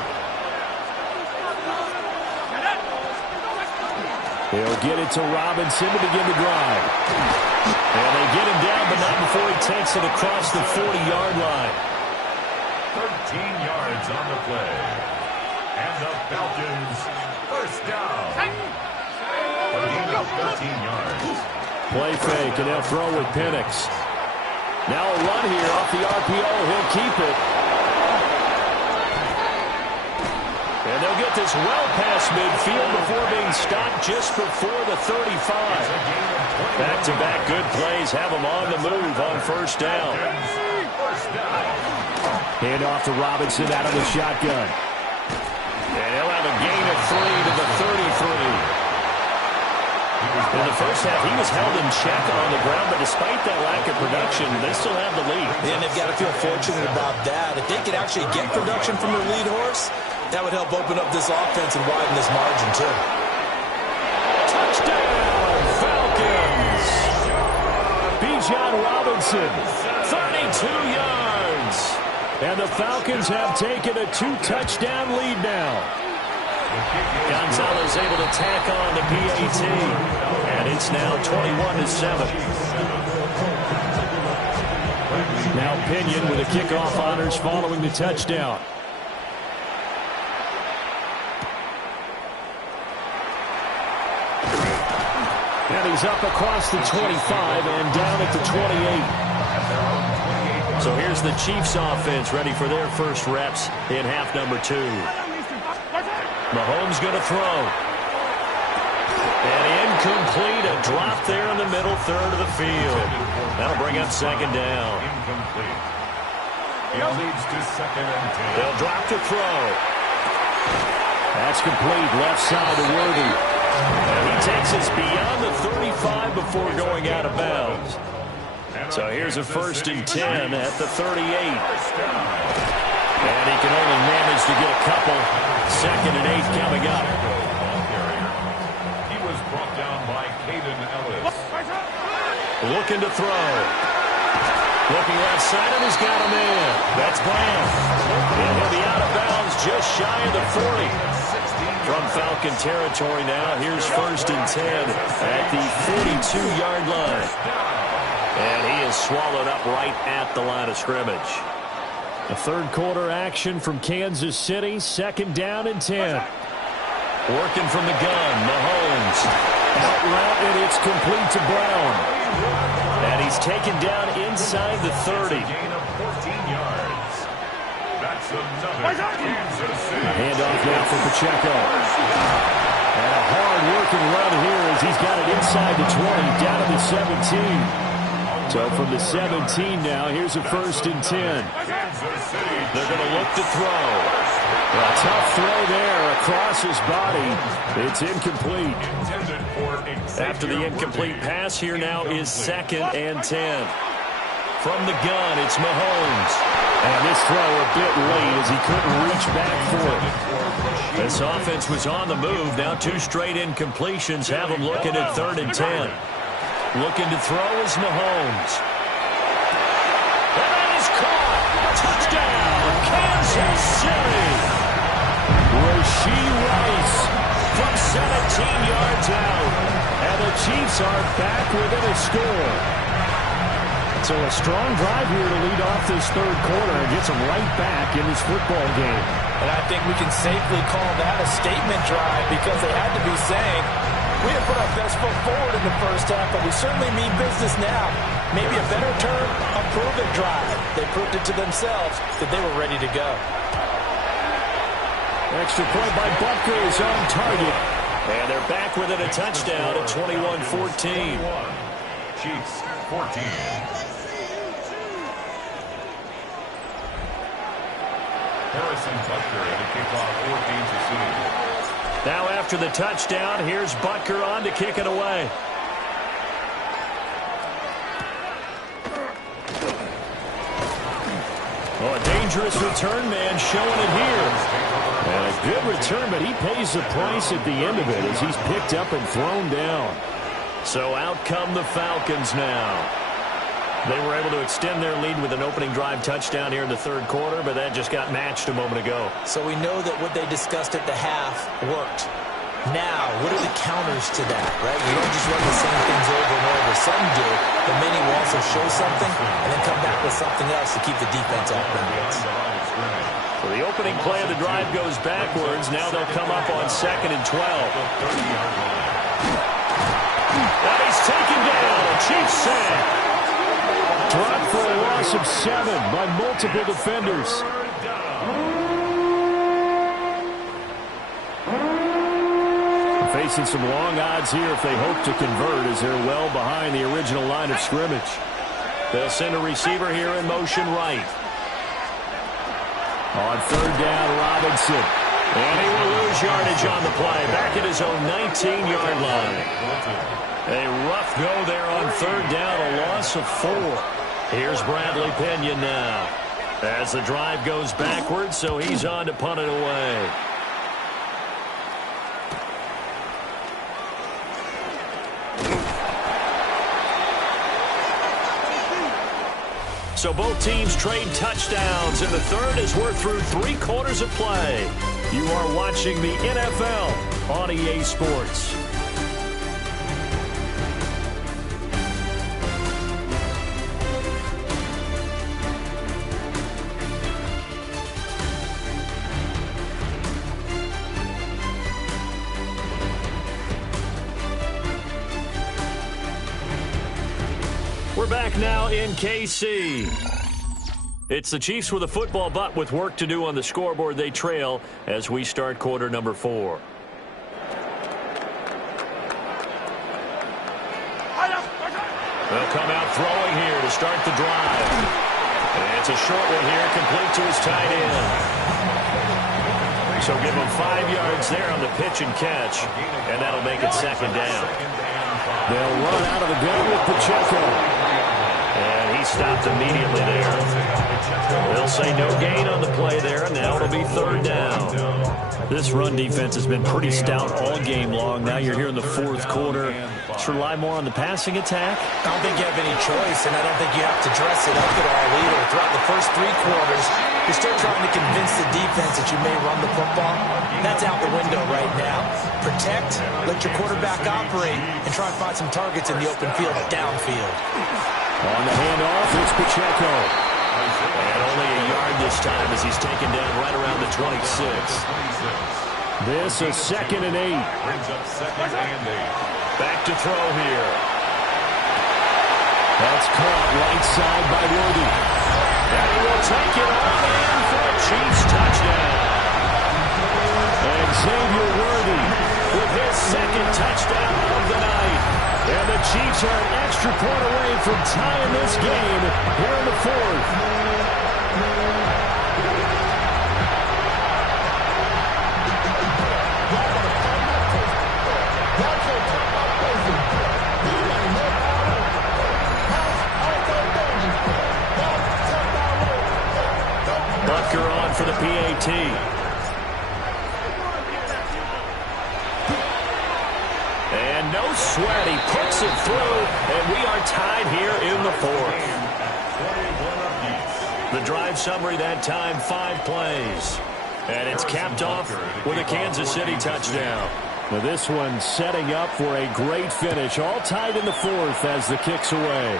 He'll get it to Robinson to begin the drive. And they get him down, but not before he takes it across the 40-yard line. 13 yards on the play. And the Falcons first down. A gain of 13 yards. Play fake, and they'll throw with Penix. Now a run here off the RPO. He'll keep it. And they'll get this well past midfield before being stopped just before the 35. Back-to-back good plays have them on the move on first down. Hand off to Robinson out of the shotgun. And he'll have a gain of 3 to the 33. In the first half, he was held in check on the ground, but despite that lack of production, they still have the lead. And they've got to feel fortunate about that. If they could actually get production from their lead horse, that would help open up this offense and widen this margin, too. Touchdown, Falcons! Bijan Robinson, 32 yards. And the Falcons have taken a 2-touchdown lead now. Gonzalez able to tack on the PAT. And it's now 21-7. Now Pinion with a kickoff honors following the touchdown. And he's up across the 25 and down at the 28. So here's the Chiefs offense ready for their first reps in half number 2. Mahomes going to throw. And incomplete, a drop there in the middle third of the field. That'll bring up second down. Incomplete. It leads to second and 10. They'll drop to throw. That's complete, left side to Worthy. And he takes us beyond the 35 before going out of bounds. So here's a 1st and 10 at the 38. And he can only manage to get a couple. 2nd and 8 coming up. He was brought down by Caden Ellis. Looking to throw. Looking left side, and he's got him in. That's Brown. And he'll be out of bounds just shy of the 40. From Falcon territory now, here's 1st and 10 at the 42-yard line. And he is swallowed up right at the line of scrimmage. A third quarter action from Kansas City, 2nd down and 10. Working from the gun, Mahomes. Out route, and it's complete to Brown. And he's taken down inside the 30. Gain of 14 yards. That's another Kansas City. Handoff now for Pacheco. And a hard-working run here as he's got it inside the 20, down to the 17. So from the 17 now, here's a 1st and 10. They're going to look to throw. A tough throw there across his body. It's incomplete. After the incomplete pass, here now is 2nd and 10. From the gun, it's Mahomes. And this throw a bit late as he couldn't reach back for it. This offense was on the move. Now 2 straight incompletions have them looking at 3rd and 10. Looking to throw is Mahomes. And that is caught. Touchdown, Kansas City. Rashee Rice from 17 yards out. And the Chiefs are back within a score. So a strong drive here to lead off this third quarter and gets them right back in this football game. And I think we can safely call that a statement drive because they had to be saying, We didn't put our best foot forward in the first half, but we certainly mean business now. Maybe a better term, a prove-it drive. They proved it to themselves that they were ready to go. Extra point by Butker is on target. And they're back within a touchdown at 21-14. Chiefs 14. Harrison Butker at the kickoff for Kansas City. Now after the touchdown, here's Butker on to kick it away. Oh, a dangerous return man showing it here. And a good return, but he pays the price at the end of it as he's picked up and thrown down. So out come the Falcons now. They were able to extend their lead with an opening drive touchdown here in the third quarter, but that just got matched a moment ago. So we know that what they discussed at the half worked. Now, what are the counters to that, right? We don't just run the same things over and over. Some do, but many will also show something and then come back with something else to keep the defense off balance. So the opening play of the drive goes backwards. Now they'll come up on 2nd and 12. And he's taken down. A Chiefs sack. Dropped for a loss of 7 by multiple defenders. Facing some long odds here if they hope to convert as they're well behind the original line of scrimmage. They'll send a receiver here in motion right. On 3rd down, Robinson. And he will lose yardage on the play. Back at his own 19-yard line. A rough go there on 3rd down, a loss of 4. Here's Bradley Pinion now. As the drive goes backwards, so he's on to punt it away. So both teams trade touchdowns in the third as we're through 3 quarters of play. You are watching the NFL on EA Sports. We're back now in KC. It's the Chiefs with a football, but with work to do on the scoreboard. They trail as we start quarter number 4. They'll come out throwing here to start the drive. And it's a short one here, complete to his tight end. So give him 5 yards there on the pitch and catch, and that'll make it 2nd down. They'll run out of the gun with Pacheco. And he stopped immediately there. They'll say no gain on the play there, and now it'll be 3rd down. This run defense has been pretty stout all game long. Now you're here in the 4th quarter. Let's rely more on the passing attack. I don't think you have any choice, and I don't think you have to dress it up at all either. Throughout the first 3 quarters, you're still trying to convince the defense that you may run the football. That's out the window right now. Protect, let your quarterback operate, and try and find some targets in the open field downfield. On the handoff, it's Pacheco. And only a yard this time as he's taken down right around the 26. This is 2nd and 8. Brings up 2nd and 8. Back to throw here. That's caught right side by Worthy. And he will take it on in for a Chiefs touchdown. And Xavier Worthy with his 2nd touchdown of the night. And the Chiefs are an extra point away from tying this game here in the 4th. Butker on for the PAT. And no sweat, he puts it through, and we are tied here in the 4th. The drive summary that time, 5 plays. And it's capped off with a Kansas City touchdown. Now this one setting up for a great finish, all tied in the 4th as the kick's away.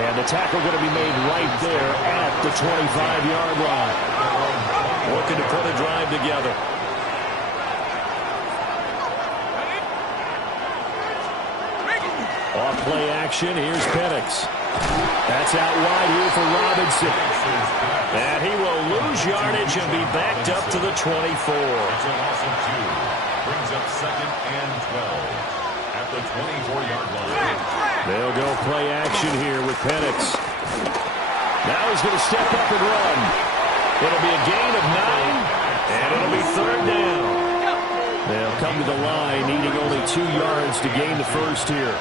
And the tackle going to be made right there at the 25-yard line. Looking to put a drive together. play action. Here's Penix. That's out wide here for Robinson. And he will lose yardage and be backed up to the 24. It's a loss of 2. Brings up 2nd and 12 at the 24-yard line. They'll go play action here with Penix. Now he's going to step up and run. It'll be a gain of 9, and it'll be 3rd down. They'll come to the line, needing only 2 yards to gain the first here.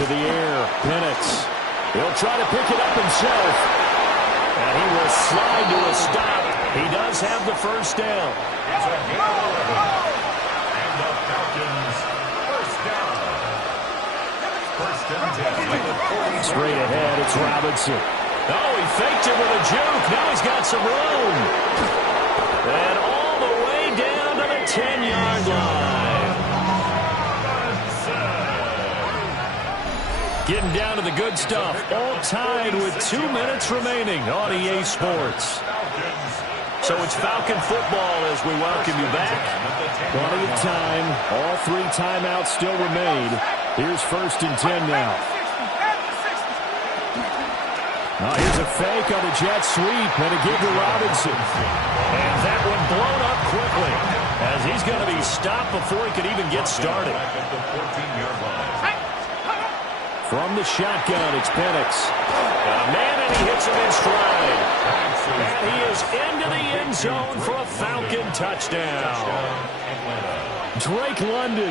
To the air, Penix. He'll try to pick it up himself. And he will slide to a stop. He does have the first down. It's a gain of 11. And the Falcons first down. 1st and 10. Straight ahead, it's Robinson. Oh, he faked it with a juke. Now he's got some room. And all the way down to the 10-yard line. Getting down to the good stuff. All tied with 2 minutes remaining on EA Sports. So it's Falcon football as we welcome you back. Plenty of time. All 3 timeouts still remain. Here's 1st and 10 now. Here's a fake on the jet sweep and a give to Robinson. And that one blown up quickly as he's going to be stopped before he could even get started. From the shotgun, it's Penix. Got a man, and he hits him in stride. And he is into the end zone for a Falcon touchdown. Drake London,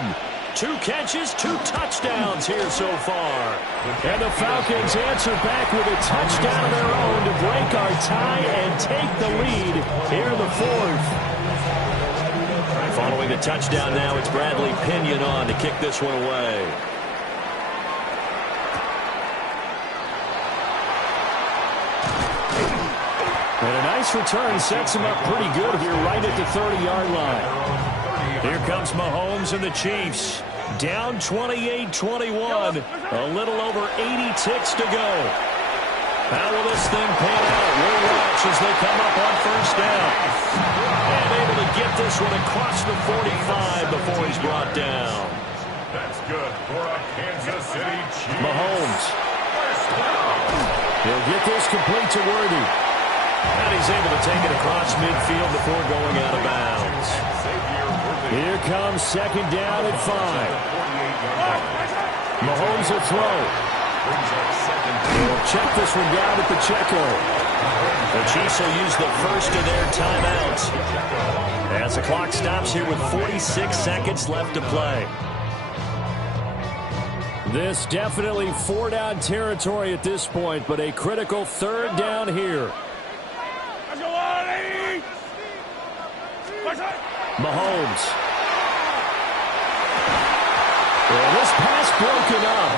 2 catches, 2 touchdowns here so far. And the Falcons answer back with a touchdown of their own to break our tie and take the lead here in the 4th. Following the touchdown now, it's Bradley Pinion on to kick this one away. And a nice return sets him up pretty good here right at the 30-yard line. Here comes Mahomes and the Chiefs. Down 28-21. A little over 80 ticks to go. How will this thing pan out? We'll watch as they come up on 1st down. And able to get this one across the 45 before he's brought down. That's good for a Kansas City Chiefs. Mahomes. He'll get this complete to Worthy. And he's able to take it across midfield before going out of bounds. Here comes 2nd down and 5. Mahomes will throw. He'll check this one down at Pacheco. The Chiefs will use the first of their timeouts as the clock stops here with 46 seconds left to play. This definitely 4-down territory at this point, but a critical 3rd down here. Mahomes. Well, this pass broken up.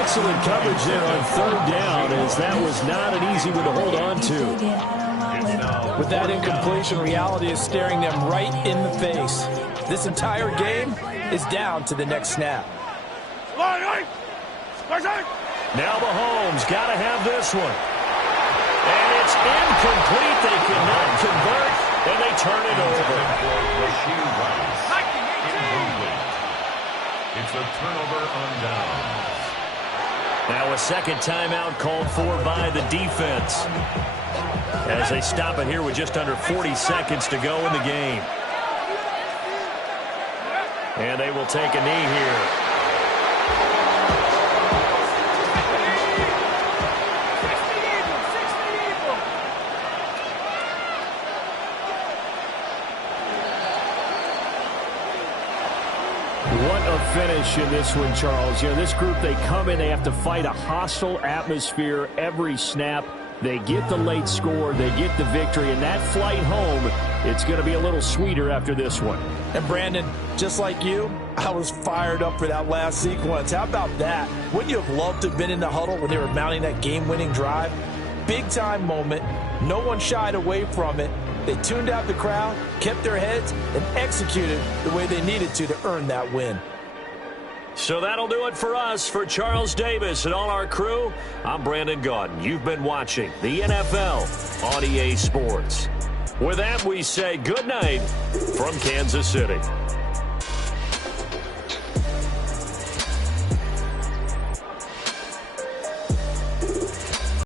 Excellent coverage there on 3rd down, as that was not an easy one to hold on to. With that incompletion, reality is staring them right in the face. This entire game is down to the next snap. Now Mahomes got to have this one. And it's incomplete. They cannot convert, and they turn it over. It's a turnover on downs. Now a 2nd timeout called for by the defense as they stop it here with just under 40 seconds to go in the game. And they will take a knee here. What a finish in this one, Charles. You know, this group, they come in, they have to fight a hostile atmosphere every snap. They get the late score, they get the victory, and that flight home, it's going to be a little sweeter after this one. And Brandon, just like you, I was fired up for that last sequence. How about that? Wouldn't you have loved to have been in the huddle when they were mounting that game-winning drive? Big-time moment. No one shied away from it. They tuned out the crowd, kept their heads, and executed the way they needed to earn that win. So that'll do it for us. For Charles Davis and all our crew, I'm Brandon Gaudin. You've been watching the NFL on EA Sports. With that, we say good night from Kansas City.